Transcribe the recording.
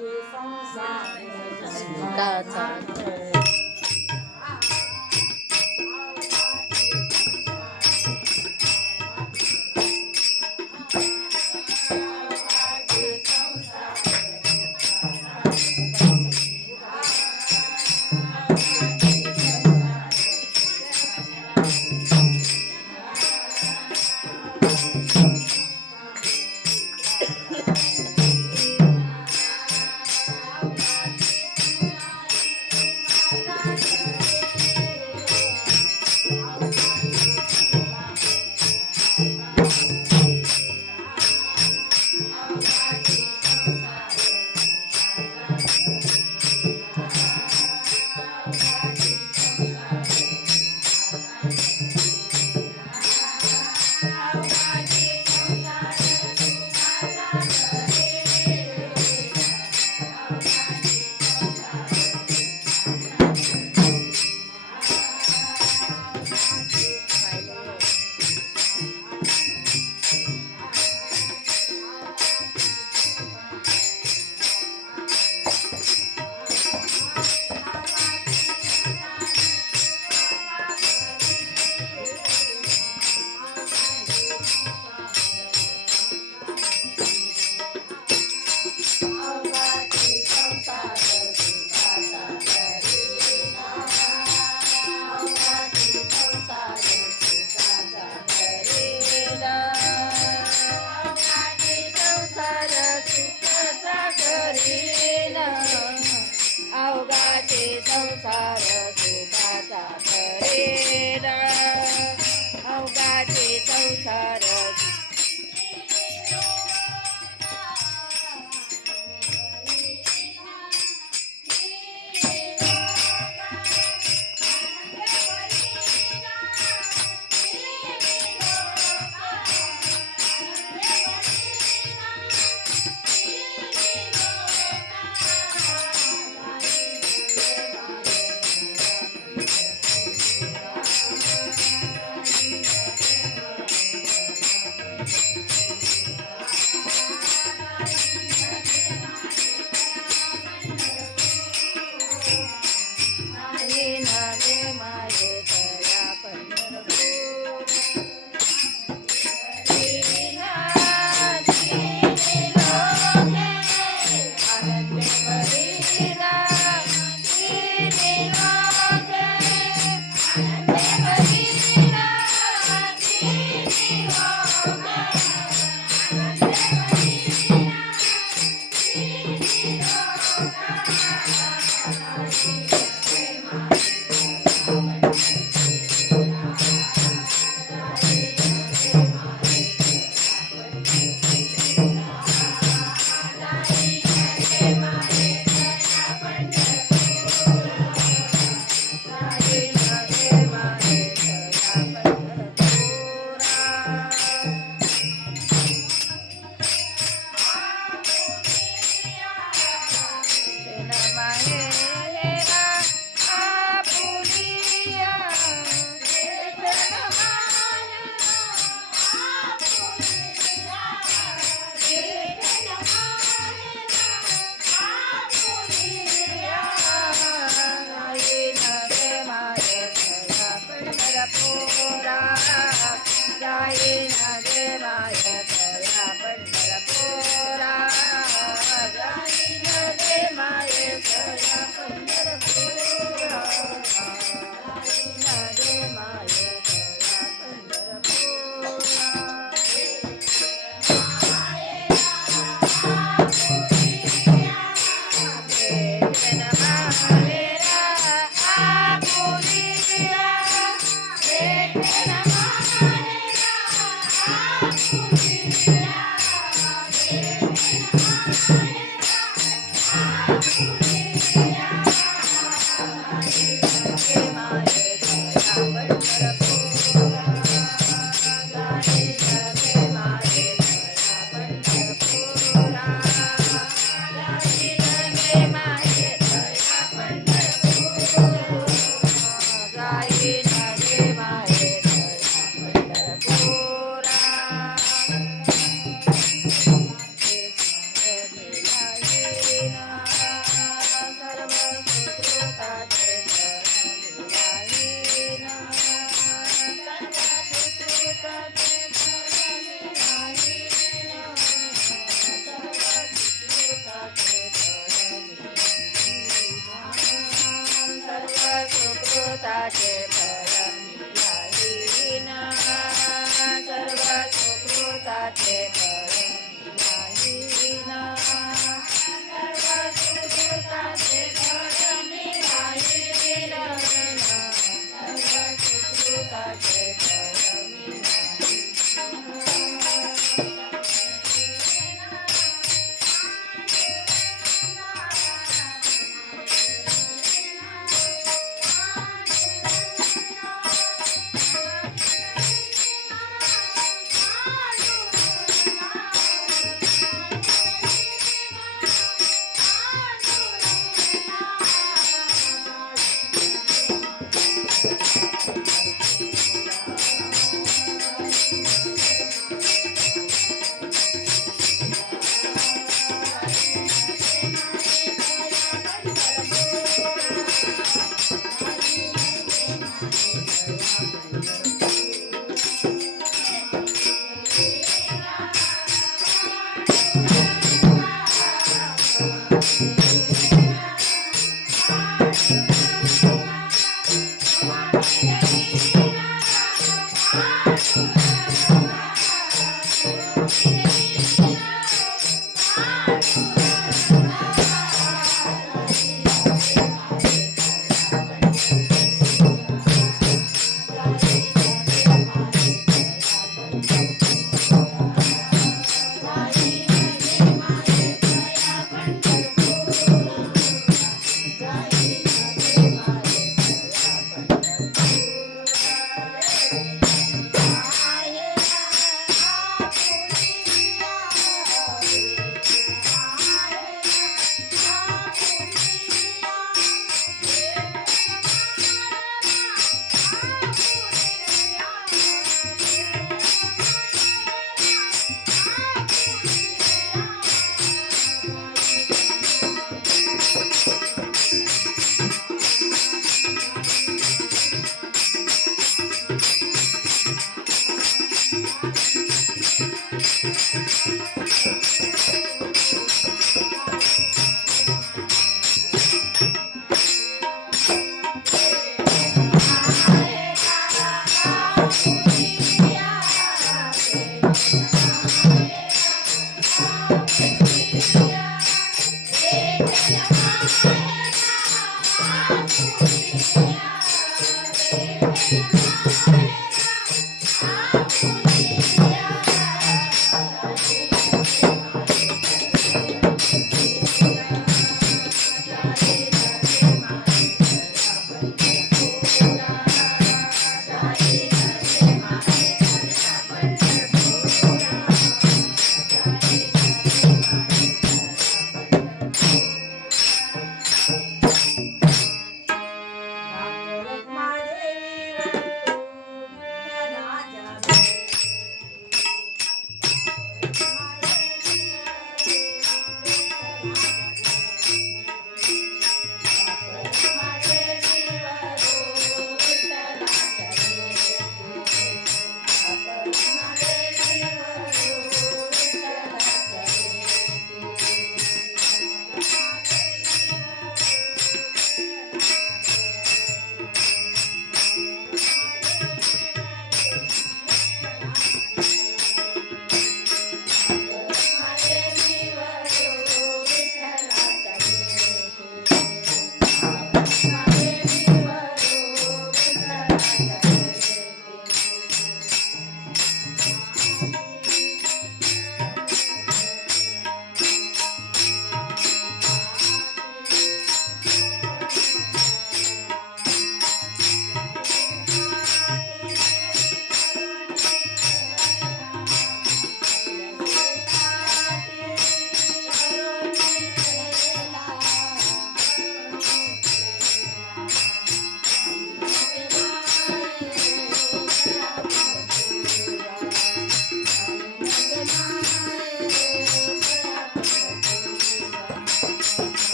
对方的话我 Bye.